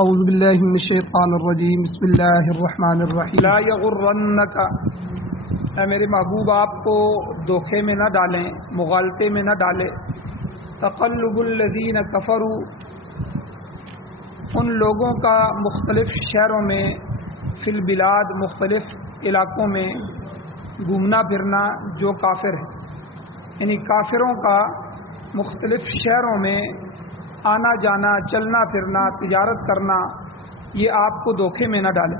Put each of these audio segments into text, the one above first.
اعوذ باللہ من الشیطان الرجیم بسم اللہ الرحمن الرحیم لا یغرنک، اے میرے محبوب آپ کو دھوکے میں نہ ڈالیں، مغالطے میں نہ ڈالیں، تقلب الذین کفروا، ان لوگوں کا مختلف شہروں میں، فی البلاد مختلف علاقوں میں گھومنا پھرنا جو کافر ہے، یعنی کافروں کا مختلف شہروں میں آنا جانا، چلنا پھرنا، تجارت کرنا، یہ آپ کو دھوکے میں نہ ڈالیں۔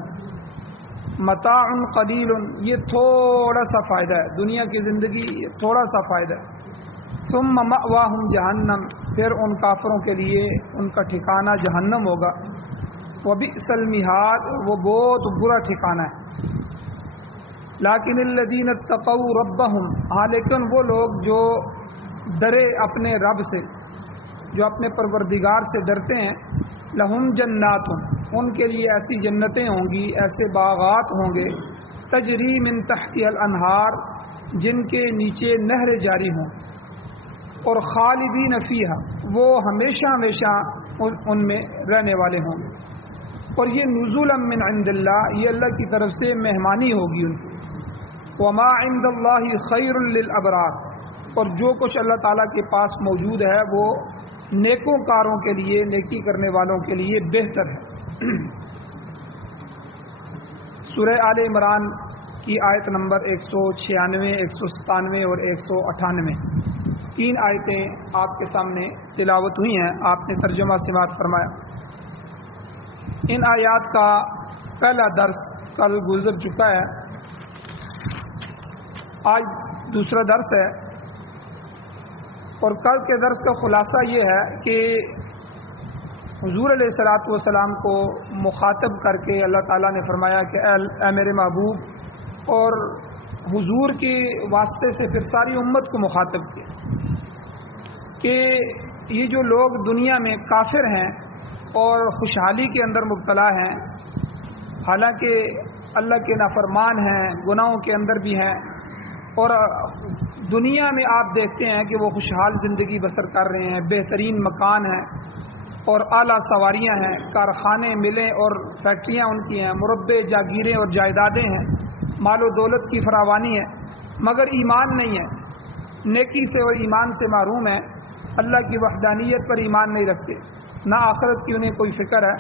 متاع قلیل، یہ تھوڑا سا فائدہ ہے، دنیا کی زندگی یہ تھوڑا سا فائدہ ہے۔ ثم مأواہم جہنم، پھر ان کافروں کے لیے ان کا ٹھکانہ جہنم ہوگا۔ وبئس المہاد، وہ بہت برا ٹھکانہ ہے۔ لیکن الذین اتقوا ربہم، ہاں لیکن وہ لوگ جو ڈرے اپنے رب سے، جو اپنے پروردگار سے ڈرتے ہیں، لہم جنات، ان کے لیے ایسی جنتیں ہوں گی، ایسے باغات ہوں گے، تجری من تحتها الانہار، جن کے نیچے نہریں جاری ہوں، اور خالدین فیہا، وہ ہمیشہ ہمیشہ ان میں رہنے والے ہوں گے۔ اور یہ نزولا من عند اللہ، یہ اللہ کی طرف سے مہمانی ہوگی ان کی۔ وما عند اللہ خیر للابرار، اور جو کچھ اللہ تعالیٰ کے پاس موجود ہے وہ نیکوں کاروں کے لیے، نیکی کرنے والوں کے لیے بہتر ہے۔ سورہ آل عمران کی آیت نمبر 196، 197 اور 198، 3 آیتیں آپ کے سامنے تلاوت ہوئی ہیں، آپ نے ترجمہ سماعت فرمایا۔ ان آیات کا پہلا درس کل گزر چکا ہے، آج دوسرا درس ہے، اور کل کے درس کا خلاصہ یہ ہے کہ حضور علیہ الصلوۃ والسلام کو مخاطب کر کے اللہ تعالیٰ نے فرمایا کہ اے میرے محبوب، اور حضور کے واسطے سے پھر ساری امت کو مخاطب کیا کہ یہ جو لوگ دنیا میں کافر ہیں اور خوشحالی کے اندر مبتلا ہیں، حالانکہ اللہ کے نافرمان ہیں، گناہوں کے اندر بھی ہیں، اور دنیا میں آپ دیکھتے ہیں کہ وہ خوشحال زندگی بسر کر رہے ہیں، بہترین مکان ہیں اور اعلیٰ سواریاں ہیں، کارخانے ملیں اور فیکٹریاں ان کی ہیں، مربع جاگیریں اور جائیدادیں ہیں، مال و دولت کی فراوانی ہے، مگر ایمان نہیں ہے، نیکی سے اور ایمان سے محروم ہیں، اللہ کی وحدانیت پر ایمان نہیں رکھتے، نہ آخرت کی انہیں کوئی فکر ہے۔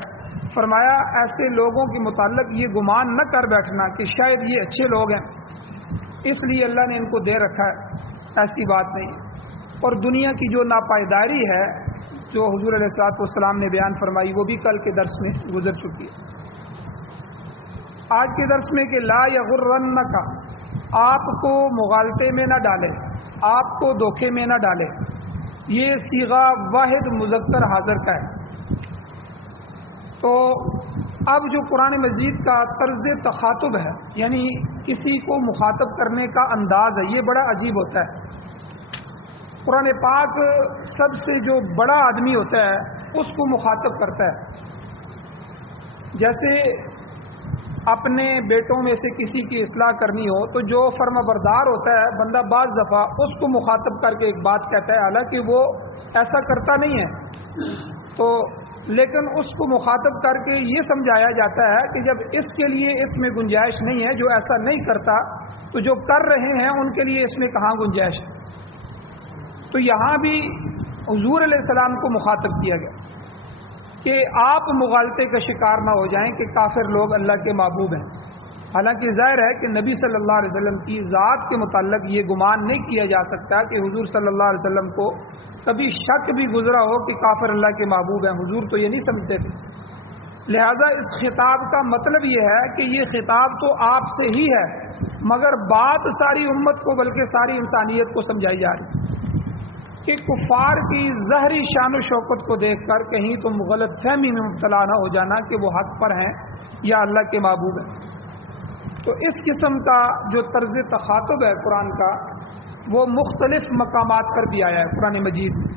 فرمایا ایسے لوگوں کے متعلق یہ گمان نہ کر بیٹھنا کہ شاید یہ اچھے لوگ ہیں اس لیے اللہ نے ان کو دے رکھا ہے، ایسی بات نہیں۔ اور دنیا کی جو ناپائیداری ہے جو حضور علیہ الصلوۃ والسلام نے بیان فرمائی، وہ بھی کل کے درس میں گزر چکی ہے۔ آج کے درس میں کہ لا یغرنک، آپ کو مغالطے میں نہ ڈالے، آپ کو دھوکے میں نہ ڈالے، یہ صیغہ واحد مذکر حاضر کا ہے۔ تو اب جو قرآن مجید کا طرز تخاطب ہے، یعنی کسی کو مخاطب کرنے کا انداز ہے، یہ بڑا عجیب ہوتا ہے۔ قرآن پاک سب سے جو بڑا آدمی ہوتا ہے اس کو مخاطب کرتا ہے۔ جیسے اپنے بیٹوں میں سے کسی کی اصلاح کرنی ہو تو جو فرما بردار ہوتا ہے بندہ بعض دفعہ اس کو مخاطب کر کے ایک بات کہتا ہے، حالانکہ وہ ایسا کرتا نہیں ہے، تو لیکن اس کو مخاطب کر کے یہ سمجھایا جاتا ہے کہ جب اس کے لیے اس میں گنجائش نہیں ہے، جو ایسا نہیں کرتا، تو جو کر رہے ہیں ان کے لیے اس میں کہاں گنجائش ہے۔ تو یہاں بھی حضور علیہ السلام کو مخاطب کیا گیا کہ آپ مغالطے کا شکار نہ ہو جائیں کہ کافر لوگ اللہ کے محبوب ہیں۔ حالانکہ ظاہر ہے کہ نبی صلی اللہ علیہ وسلم کی ذات کے متعلق یہ گمان نہیں کیا جا سکتا کہ حضور صلی اللہ علیہ وسلم کو کبھی شک بھی گزرا ہو کہ کافر اللہ کے محبوب ہیں، حضور تو یہ نہیں سمجھتے تھے۔ لہذا اس خطاب کا مطلب یہ ہے کہ یہ خطاب تو آپ سے ہی ہے، مگر بات ساری امت کو بلکہ ساری انسانیت کو سمجھائی جا رہی ہے کہ کفار کی ظاہری شان و شوکت کو دیکھ کر کہیں تم غلط فہمی میں مبتلا نہ ہو جانا کہ وہ حق پر ہیں یا اللہ کے محبوب ہیں۔ تو اس قسم کا جو طرز تخاطب ہے قرآن کا، وہ مختلف مقامات پر بھی آیا ہے قرآن مجید میں۔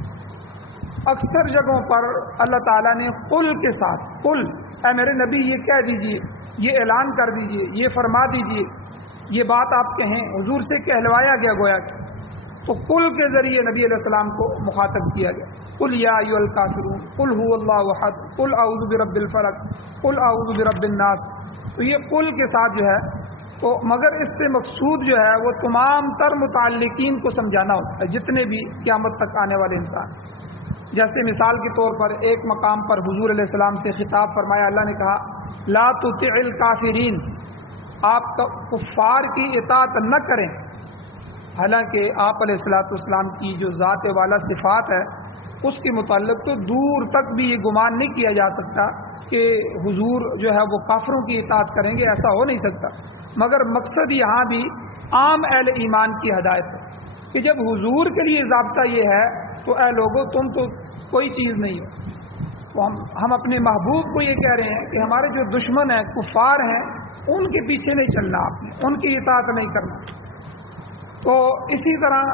اکثر جگہوں پر اللہ تعالیٰ نے قل کے ساتھ، قل اے میرے نبی یہ کہہ دیجئے، یہ اعلان کر دیجئے، یہ فرما دیجئے، یہ بات آپ کہیں، حضور سے کہلوایا گیا گویا کہ، تو قل کے ذریعے نبی علیہ السلام کو مخاطب کیا گیا۔ قل یا ایھا الکافرون، قل ھو اللہ احد، قل اعوذ برب الفلق، قل اعوذ برب الناس. تو یہ قل کے ساتھ جو ہے تو مگر اس سے مقصود جو ہے وہ تمام تر متعلقین کو سمجھانا ہوتا ہے، جتنے بھی قیامت تک آنے والے انسان. جیسے مثال کے طور پر ایک مقام پر حضور علیہ السلام سے خطاب فرمایا، اللہ نے کہا لا تطع الکافرین، آپ کفار کی اطاعت نہ کریں. حالانکہ آپ علیہ السلام کی جو ذات والا صفات ہے اس کے متعلق تو دور تک بھی یہ گمان نہیں کیا جا سکتا کہ حضور جو ہے وہ کافروں کی اطاعت کریں گے، ایسا ہو نہیں سکتا. مگر مقصد یہاں بھی عام اہل ایمان کی ہدایت ہے کہ جب حضور کے لیے ضابطہ یہ ہے تو اے لوگوں تم تو کوئی چیز نہیں ہو. تو ہم اپنے محبوب کو یہ کہہ رہے ہیں کہ ہمارے جو دشمن ہیں، کفار ہیں، ان کے پیچھے نہیں چلنا، آپ نے ان کی اطاعت نہیں کرنا. تو اسی طرح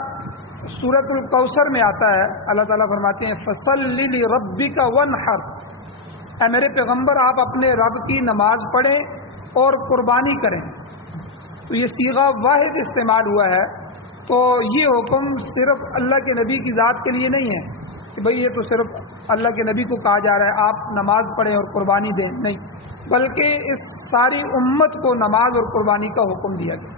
سورۃ الکوثر میں آتا ہے، اللہ تعالیٰ فرماتے ہیں فَصَلِّ لِرَبِّكَ وَانْحَرْ، اے میرے پیغمبر آپ اپنے رب کی نماز پڑھیں اور قربانی کریں. تو یہ صیغہ واحد استعمال ہوا ہے. تو یہ حکم صرف اللہ کے نبی کی ذات کے لیے نہیں ہے کہ بھئی یہ تو صرف اللہ کے نبی کو کہا جا رہا ہے آپ نماز پڑھیں اور قربانی دیں، نہیں، بلکہ اس ساری امت کو نماز اور قربانی کا حکم دیا گیا.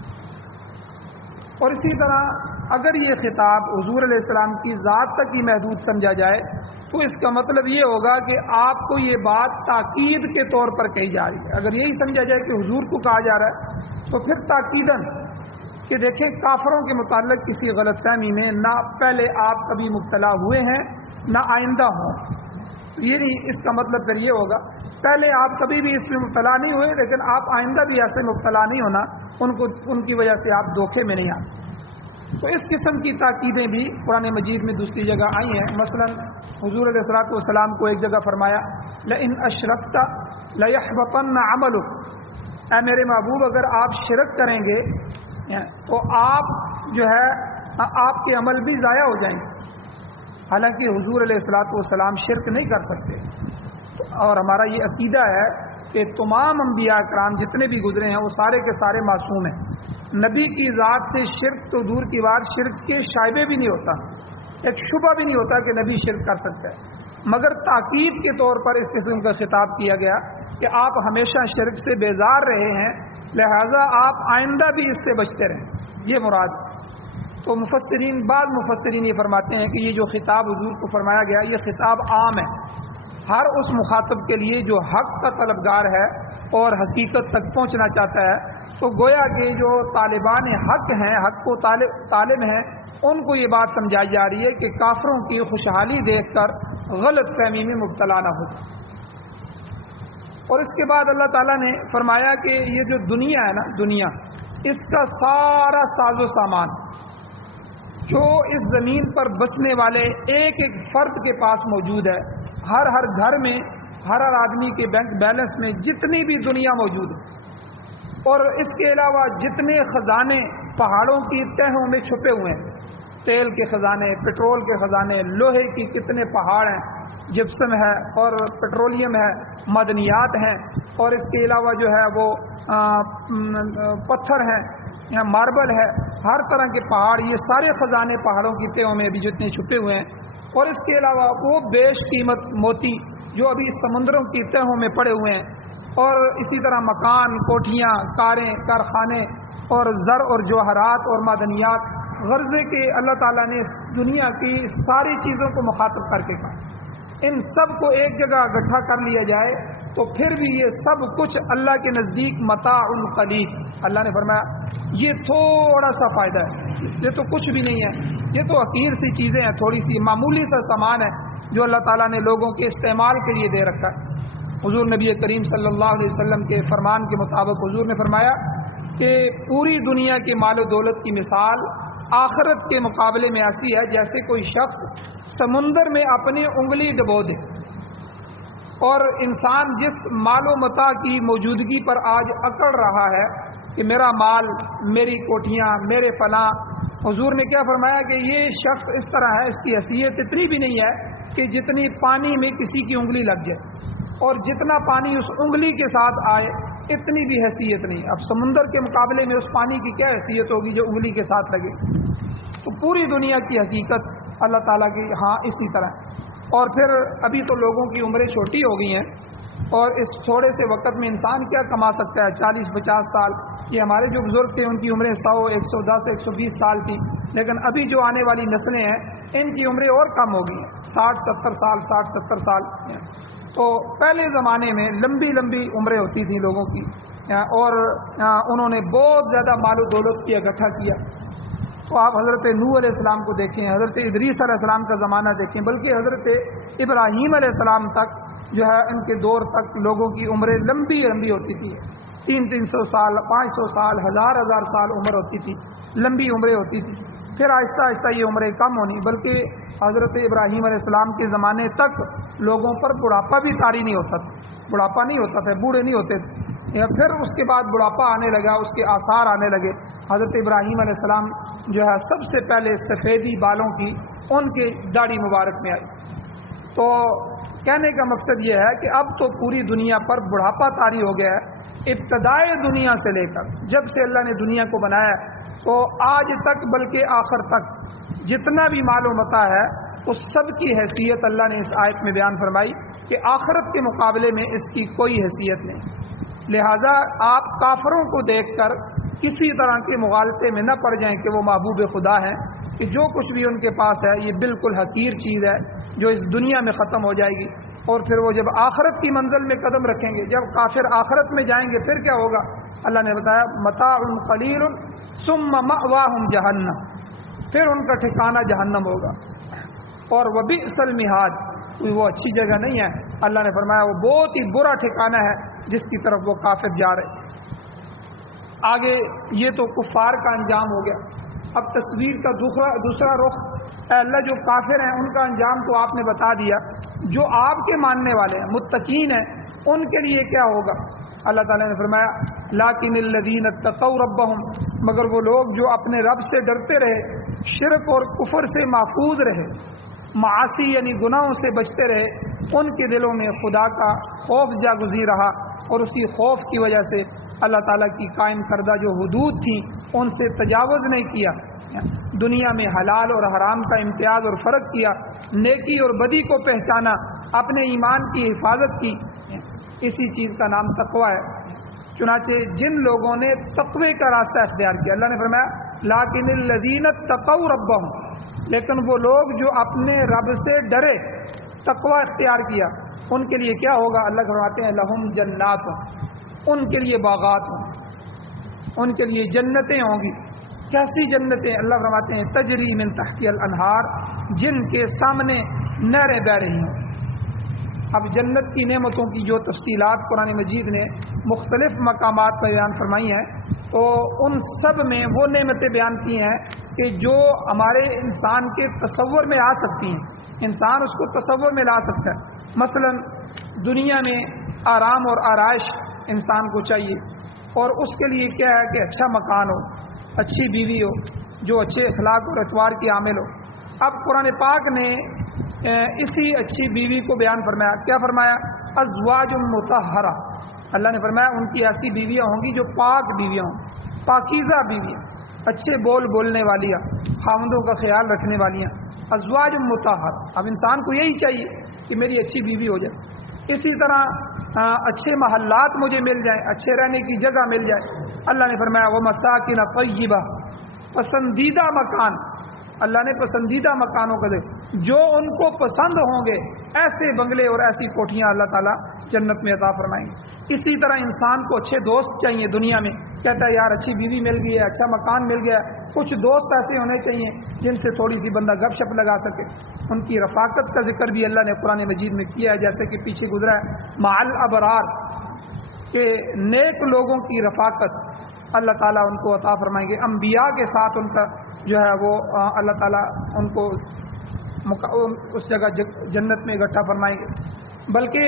اور اسی طرح اگر یہ خطاب حضور علیہ السلام کی ذات تک ہی محدود سمجھا جائے تو اس کا مطلب یہ ہوگا کہ آپ کو یہ بات تاکید کے طور پر کہی جا رہی ہے. اگر یہی سمجھا جائے کہ حضور کو کہا جا رہا ہے تو پھر تاکیداً کہ دیکھیں کافروں کے متعلق کسی غلط فہمی میں نہ پہلے آپ کبھی مبتلا ہوئے ہیں نہ آئندہ ہوں. یہ نہیں، اس کا مطلب پھر یہ ہوگا پہلے آپ کبھی بھی اس میں مبتلا نہیں ہوئے لیکن آپ آئندہ بھی ایسے مبتلا نہیں ہونا، ان کی وجہ سے آپ دھوکے میں نہیں آتے. تو اس قسم کی تاکیدیں بھی قرآن مجید میں دوسری جگہ آئی ہیں. مثلا حضور علیہ السلام کو ایک جگہ فرمایا لئن اشرکت لیحبطن عملک، اے میرے محبوب اگر آپ شرک کریں گے تو آپ جو ہے آپ کے عمل بھی ضائع ہو جائیں گے. حالانکہ حضور علیہ السلام شرک نہیں کر سکتے، اور ہمارا یہ عقیدہ ہے کہ تمام انبیاء کرام جتنے بھی گزرے ہیں وہ سارے کے سارے معصوم ہیں. نبی کی ذات سے شرک تو دور کی بات، شرک کے شائبے بھی نہیں ہوتا، ایک شبہ بھی نہیں ہوتا کہ نبی شرک کر سکتا ہے. مگر تاکید کے طور پر اس قسم کا خطاب کیا گیا کہ آپ ہمیشہ شرک سے بیزار رہے ہیں، لہذا آپ آئندہ بھی اس سے بچتے رہیں، یہ مراد. تو بعض مفسرین یہ فرماتے ہیں کہ یہ جو خطاب حضور کو فرمایا گیا یہ خطاب عام ہے، ہر اس مخاطب کے لیے جو حق کا طلبگار ہے اور حقیقت تک پہنچنا چاہتا ہے. تو گویا کہ جو طالبان حق ہیں، حق کو طالب ہیں، ان کو یہ بات سمجھائی جا رہی ہے کہ کافروں کی خوشحالی دیکھ کر غلط فہمی میں مبتلا نہ ہو. اور اس کے بعد اللہ تعالیٰ نے فرمایا کہ یہ جو دنیا ہے نا، دنیا اس کا سارا ساز و سامان جو اس زمین پر بسنے والے ایک ایک فرد کے پاس موجود ہے، ہر گھر میں، ہر آدمی کے بینک بیلنس میں جتنی بھی دنیا موجود ہے، اور اس کے علاوہ جتنے خزانے پہاڑوں کی تہوں میں چھپے ہوئے ہیں، تیل کے خزانے، پٹرول کے خزانے، لوہے کی کتنے پہاڑ ہیں، جپسم ہے اور پٹرولیم ہے، معدنیات ہیں، اور اس کے علاوہ جو ہے وہ پتھر ہیں، یہاں ماربل ہے، ہر طرح کے پہاڑ، یہ سارے خزانے پہاڑوں کی تہوں میں ابھی جتنے چھپے ہوئے ہیں. اور اس کے علاوہ وہ بیش قیمت موتی جو ابھی سمندروں کی تہوں میں پڑے ہوئے ہیں، اور اسی طرح مکان، کوٹھیاں، کاریں، کارخانے اور زر اور جواہرات اور معدنیات. غرضے کہ اللہ تعالیٰ نے اس دنیا کی ساری چیزوں کو مخاطب کر کے کہا ان سب کو ایک جگہ اکٹھا کر لیا جائے تو پھر بھی یہ سب کچھ اللہ کے نزدیک متاع قلیل. اللہ نے فرمایا یہ تھوڑا سا فائدہ ہے، یہ تو کچھ بھی نہیں ہے، یہ تو حقیر سی چیزیں ہیں، تھوڑی سی معمولی سا سامان ہے جو اللہ تعالیٰ نے لوگوں کے استعمال کے لیے دے رکھا ہے. حضور نبی کریم صلی اللہ علیہ وسلم کے فرمان کے مطابق حضور نے فرمایا کہ پوری دنیا کے مال و دولت کی مثال آخرت کے مقابلے میں ایسی ہے جیسے کوئی شخص سمندر میں اپنی انگلی ڈبو دے. اور انسان جس مال و متاع کی موجودگی پر آج اکڑ رہا ہے کہ میرا مال، میری کوٹھیاں، میرے فلاں، حضور نے کیا فرمایا کہ یہ شخص اس طرح ہے، اس کی حیثیت اتنی بھی نہیں ہے کہ جتنی پانی میں کسی کی انگلی لگ جائے، اور جتنا پانی اس انگلی کے ساتھ آئے اتنی بھی حیثیت نہیں. اب سمندر کے مقابلے میں اس پانی کی کیا حیثیت ہوگی جو انگلی کے ساتھ لگے. تو پوری دنیا کی حقیقت اللہ تعالیٰ کی ہاں اسی طرح. اور پھر ابھی تو لوگوں کی عمریں چھوٹی ہو گئی ہیں، اور اس تھوڑے سے وقت میں انسان کیا کما سکتا ہے؟ 40-50 سال. یہ ہمارے جو بزرگ تھے ان کی عمریں 100, 110, 120 سال تھی، لیکن ابھی جو آنے والی نسلیں ہیں ان کی عمریں اور کم ہو گئی ہیں، 60-70 سال، 60-70 سال. تو پہلے زمانے میں لمبی لمبی عمریں ہوتی تھیں لوگوں کی، اور انہوں نے بہت زیادہ مال و دولت کی اکٹھا کیا. تو آپ حضرت نوح علیہ السلام کو دیکھیں، حضرت ادریس علیہ السلام کا زمانہ دیکھیں، بلکہ حضرت ابراہیم علیہ السلام تک جو ہے ان کے دور تک لوگوں کی عمریں لمبی لمبی ہوتی تھی، 300 سال، 500 سال، 1000 سال عمر ہوتی تھی، لمبی عمریں ہوتی تھی. پھر آہستہ آہستہ یہ عمریں کم ہونی، بلکہ حضرت ابراہیم علیہ السلام کے زمانے تک لوگوں پر بڑھاپا بھی طاری نہیں ہوتا تھا، بڑھاپا نہیں ہوتا تھا، بوڑھے نہیں ہوتے تھے. پھر اس کے بعد بڑھاپا آنے لگا، اس کے آثار آنے لگے. حضرت ابراہیم علیہ السلام جو ہے سب سے پہلے سفیدی بالوں کی ان کے داڑھی مبارک میں آئی. تو کہنے کا مقصد یہ ہے کہ اب تو پوری دنیا پر بڑھاپا طاری ہو گیا ہے. ابتدائے دنیا سے لے کر جب سے اللہ نے دنیا کو بنایا تو آج تک، بلکہ آخر تک جتنا بھی مال و متاع ہے اس سب کی حیثیت اللہ نے اس آیت میں بیان فرمائی کہ آخرت کے مقابلے میں اس کی کوئی حیثیت نہیں. لہذا آپ کافروں کو دیکھ کر کسی طرح کے مغالطے میں نہ پڑ جائیں کہ وہ محبوب خدا ہیں، کہ جو کچھ بھی ان کے پاس ہے یہ بالکل حقیر چیز ہے جو اس دنیا میں ختم ہو جائے گی. اور پھر وہ جب آخرت کی منزل میں قدم رکھیں گے، جب کافر آخرت میں جائیں گے پھر کیا ہوگا؟ اللہ نے بتایا متاع قلیل ثم مأواہم جہنم، پھر ان کا ٹھکانہ جہنم ہوگا. اور وبئس المہاد، وہ اچھی جگہ نہیں ہے. اللہ نے فرمایا وہ بہت ہی برا ٹھکانہ ہے جس کی طرف وہ کافر جا رہے. آگے یہ تو کفار کا انجام ہو گیا. اب تصویر کا دوسرا رخ، اے اللہ جو کافر ہیں ان کا انجام تو آپ نے بتا دیا. جو آپ کے ماننے والے ہیں، متقین ہیں، ان کے لیے کیا ہوگا؟ اللہ تعالیٰ نے فرمایا لیکن الذین اتقوا ربہم، مگر وہ لوگ جو اپنے رب سے ڈرتے رہے، شرک اور کفر سے محفوظ رہے، معاصی یعنی گناہوں سے بچتے رہے، ان کے دلوں میں خدا کا خوف جاگزی رہا، اور اسی خوف کی وجہ سے اللہ تعالیٰ کی قائم کردہ جو حدود تھیں ان سے تجاوز نہیں کیا، دنیا میں حلال اور حرام کا امتیاز اور فرق کیا، نیکی اور بدی کو پہچانا، اپنے ایمان کی حفاظت کی. اسی چیز کا نام تقوی ہے. چنانچہ جن لوگوں نے تقوی کا راستہ اختیار کیا، اللہ نے فرمایا لیکن الذین اتقوا ربہم، لیکن وہ لوگ جو اپنے رب سے ڈرے، تقوی اختیار کیا، ان کے لیے کیا ہوگا؟ اللہ فرماتے ہیں لہم جنات، ان کے لیے باغات ہوں، ان کے لیے جنتیں ہوں گی. کیسی جنتیں؟ اللہ فرماتے ہیں تجری من تحتی الانہار، جن کے سامنے نہریں بہہ رہی ہیں. اب جنت کی نعمتوں کی جو تفصیلات قرآن مجید نے مختلف مقامات پر بیان فرمائی ہیں، تو ان سب میں وہ نعمتیں بیان کی ہیں کہ جو ہمارے انسان کے تصور میں آ سکتی ہیں، انسان اس کو تصور میں لا سکتا ہے. مثلا دنیا میں آرام اور آرائش انسان کو چاہیے، اور اس کے لیے کیا ہے کہ اچھا مکان ہو، اچھی بیوی ہو جو اچھے اخلاق اور اطوار کی حامل ہو. اب قرآن پاک نے اسی اچھی بیوی کو بیان فرمایا. کیا فرمایا؟ ازواج مطہرہ. اللہ نے فرمایا ان کی ایسی بیویاں ہوں گی جو پاک بیویاں ہوں، پاکیزہ بیویاں، اچھے بولنے والیاں، خاوندوں کا خیال رکھنے والیاں. ازواج مطہر. اب انسان کو یہی چاہیے کہ میری اچھی بیوی ہو جائے. اسی طرح اچھے محلات مجھے مل جائیں، اچھے رہنے کی جگہ مل جائے. اللہ نے فرمایا وہ مساکن طیبہ، پسندیدہ مکان. اللہ نے پسندیدہ مکانوں کا دے جو ان کو پسند ہوں گے، ایسے بنگلے اور ایسی کوٹھیاں اللہ تعالیٰ جنت میں عطا فرمائیں گے. اسی طرح انسان کو اچھے دوست چاہیے دنیا میں. کہتا ہے یار اچھی بیوی مل گئی ہے، اچھا مکان مل گیا، کچھ دوست ایسے ہونے چاہیے جن سے تھوڑی سی بندہ گپ شپ لگا سکے. ان کی رفاقت کا ذکر بھی اللہ نے قرآن مجید میں کیا ہے، جیسے کہ پیچھے گزرا ہے مع الابرار، کہ نیک لوگوں کی رفاقت اللہ تعالیٰ ان کو عطا فرمائیں گے. انبیاء کے ساتھ ان کا جو ہے وہ اللہ تعالیٰ ان کو اس جگہ جنت میں اکٹھا فرمائیں گے. بلکہ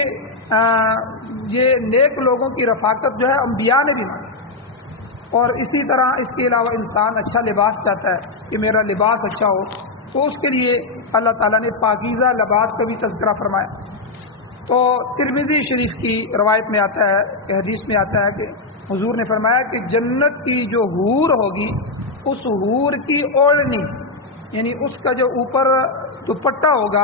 یہ نیک لوگوں کی رفاقت جو ہے انبیاء نے بھی مانی. اور اسی طرح اس کے علاوہ انسان اچھا لباس چاہتا ہے کہ میرا لباس اچھا ہو، تو اس کے لیے اللہ تعالیٰ نے پاکیزہ لباس کا بھی تذکرہ فرمایا. تو ترمذی شریف کی روایت میں آتا ہے کہ حدیث میں آتا ہے کہ حضور نے فرمایا کہ جنت کی جو حور ہوگی، اس حور کی اوڑھنی، یعنی اس کا جو اوپر دوپٹہ ہوگا،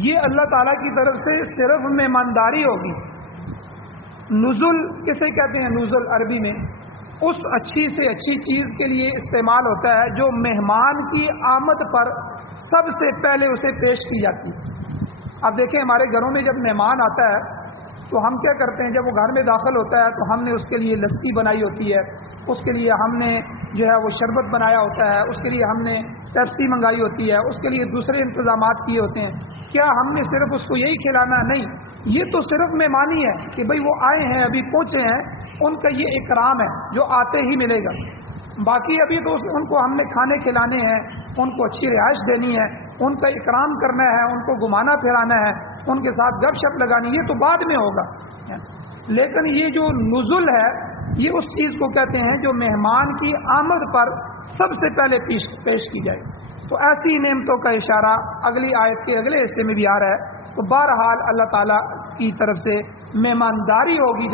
یہ اللہ تعالیٰ کی طرف سے صرف مہمانداری ہوگی. نزل کسے کہتے ہیں؟ نزل عربی میں اس اچھی سے اچھی چیز کے لیے استعمال ہوتا ہے جو مہمان کی آمد پر سب سے پہلے اسے پیش کی جاتی ہے. اب دیکھیں ہمارے گھروں میں جب مہمان آتا ہے تو ہم کیا کرتے ہیں؟ جب وہ گھر میں داخل ہوتا ہے تو ہم نے اس کے لیے لسی بنائی ہوتی ہے, اس کے لیے ہم نے جو ہے وہ شربت بنایا ہوتا ہے, اس کے لیے ہم نے پیپسی منگائی ہوتی ہے, اس کے لیے دوسرے انتظامات کیے ہوتے ہیں. کیا ہم نے صرف اس کو یہی کھلانا؟ نہیں, یہ تو صرف مہمانی ہے کہ بھئی وہ آئے ہیں, ابھی پہنچے ہیں, ان کا یہ اکرام ہے جو آتے ہی ملے گا. باقی ابھی تو ان کو ہم نے کھانے کھلانے ہیں, ان کو اچھی رہائش دینی ہے, ان کا اکرام کرنا ہے, ان کو گھمانا پھرانا ہے, ان کے ساتھ گپ شپ لگانی, یہ تو بعد میں ہوگا. لیکن یہ جو نزل ہے یہ اس چیز کو کہتے ہیں جو مہمان کی آمد پر سب سے پہلے پیش کی جائے. تو ایسی نعمتوں کا اشارہ اگلی آیت کے اگلے حصے میں بھی آ رہا ہے. تو بہرحال اللہ تعالیٰ کی طرف سے مہمانداری ہوگی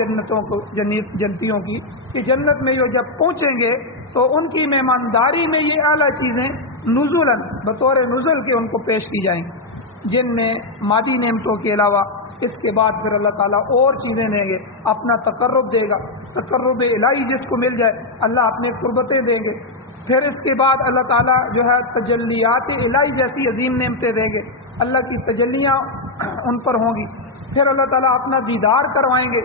جنتیوں کی کہ جنت میں جو جب پہنچیں گے تو ان کی مہمانداری میں یہ اعلیٰ چیزیں نزلاً بطور نزل کے ان کو پیش کی جائیں گی, جن میں مادی نعمتوں کے علاوہ اس کے بعد پھر اللہ تعالیٰ اور چیزیں دیں گے. اپنا تقرب دے گا, تقرب الہی جس کو مل جائے اللہ اپنے قربتیں دیں گے. پھر اس کے بعد اللہ تعالیٰ جو ہے تجلیات الہی جیسی عظیم نعمتیں دیں گے, اللہ کی تجلیاں ان پر ہوں گی. پھر اللہ تعالیٰ اپنا دیدار کروائیں گے,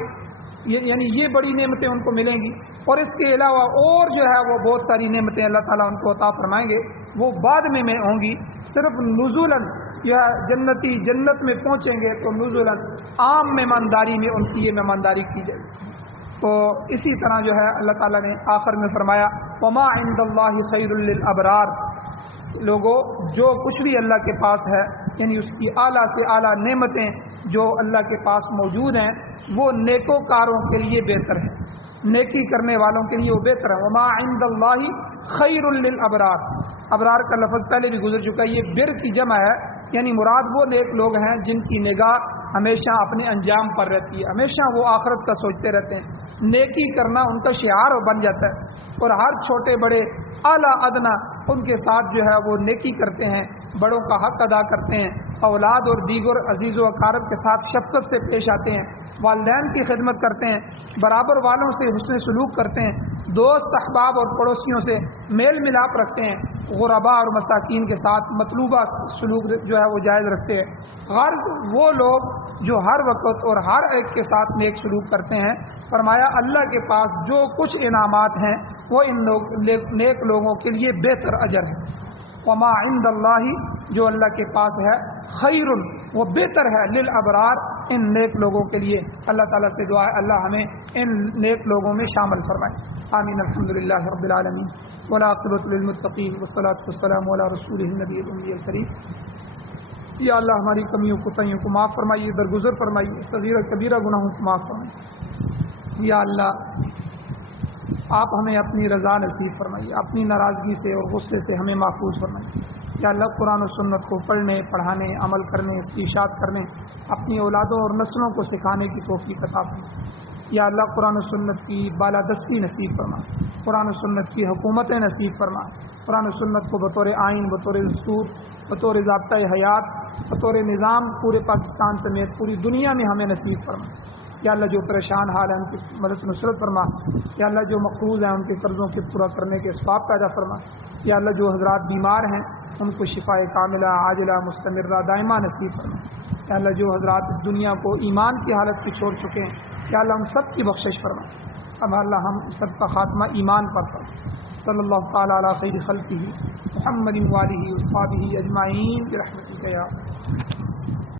یعنی یہ بڑی نعمتیں ان کو ملیں گی. اور اس کے علاوہ اور جو ہے وہ بہت ساری نعمتیں اللہ تعالیٰ ان کو عطا فرمائیں گے, وہ بعد میں ہوں گی. صرف نزولاً یا جنتی جنت میں پہنچیں گے تو نزولاً عام مہمانداری میں ان کی یہ مہمانداری کی جائے گی. تو اسی طرح جو ہے اللہ تعالیٰ نے آخر میں فرمایا وما عند اللہ خیر للابرار. لوگوں جو کچھ بھی اللہ کے پاس ہے یعنی اس کی اعلیٰ سے اعلیٰ نعمتیں جو اللہ کے پاس موجود ہیں وہ نیکوکاروں کے لیے بہتر ہے, نیکی کرنے والوں کے لیے وہ بہتر ہے. وما عند اللہ خیر للابرار. ابرار کا لفظ پہلے بھی گزر چکا ہے, یہ بر کی جمع ہے, یعنی مراد وہ نیک لوگ ہیں جن کی نگاہ ہمیشہ اپنے انجام پر رہتی ہے, ہمیشہ وہ آخرت کا سوچتے رہتے ہیں. نیکی کرنا ان کا شعار بن جاتا ہے, اور ہر چھوٹے بڑے اعلیٰ ادنا ان کے ساتھ جو ہے وہ نیکی کرتے ہیں, بڑوں کا حق ادا کرتے ہیں, اولاد اور دیگر عزیز و اقارب کے ساتھ شفقت سے پیش آتے ہیں, والدین کی خدمت کرتے ہیں, برابر والوں سے حسن سلوک کرتے ہیں, دوست احباب اور پڑوسیوں سے میل ملاپ رکھتے ہیں, غرباء اور مساکین کے ساتھ مطلوبہ سلوک جو ہے وہ جائز رکھتے ہیں. غرض وہ لوگ جو ہر وقت اور ہر ایک کے ساتھ نیک سلوک کرتے ہیں. فرمایا اللہ کے پاس جو کچھ انعامات ہیں وہ ان نیک لوگوں کے لیے بہتر اجر ہے. وما عند اللہ جو اللہ کے پاس ہے خیر وہ بہتر ہے للابرار ان نیک لوگوں کے لیے. اللہ تعالیٰ سے دعا ہے اللہ ہمیں ان نیک لوگوں میں شامل فرمائے. آمین. الحمدللہ رب العالمین والعاقبۃ للمتقین والصلاۃ والسلام علی رسولہ النبی الامی الکریم. یا اللہ ہماری کمیوں کوتاہیوں کو معاف فرمائیے, درگزر فرمائیے, صغیرہ کبیرہ گناہوں کو معاف فرمائیے. یا اللہ آپ ہمیں اپنی رضا نصیب فرمائیے, اپنی ناراضگی سے اور غصے سے ہمیں محفوظ فرمائیے. یا اللہ قرآن و سنت کو پڑھنے, پڑھانے, عمل کرنے, اس کی اشاعت کرنے, اپنی اولادوں اور نسلوں کو سکھانے کی توفیق عطا فرمائے. یا اللہ قرآن و سنت کی بالادستی نصیب فرما, قرآن و سنت کی حکومتیں نصیب فرما, قرآن و سنت کو بطور آئین, بطور دستور, بطور ضابطۂ حیات, بطور نظام پورے پاکستان سمیت پوری دنیا میں ہمیں نصیب فرما. یا اللہ جو پریشان حال ہیں ان کی مدد نصرت فرما. یا اللہ جو مقروض ہیں ان کے قرضوں کے پورا کرنے کے اسباب پیدا فرما. یا اللہ جو حضرات بیمار ہیں ان کو شفاء کاملہ عاجلہ مستمرہ دائمہ نصیب فرما. یا اللہ جو حضرات اس دنیا کو ایمان کی حالت میں چھوڑ چکے ہیں یا اللہ ہم سب کی بخشش فرما. اب اللہ ہم سب کا خاتمہ ایمان پر فرما. صلی اللہ تعالیٰ علی خیر خلقہ محمد وآلہ وصحبہ اجمعین برحمتک یا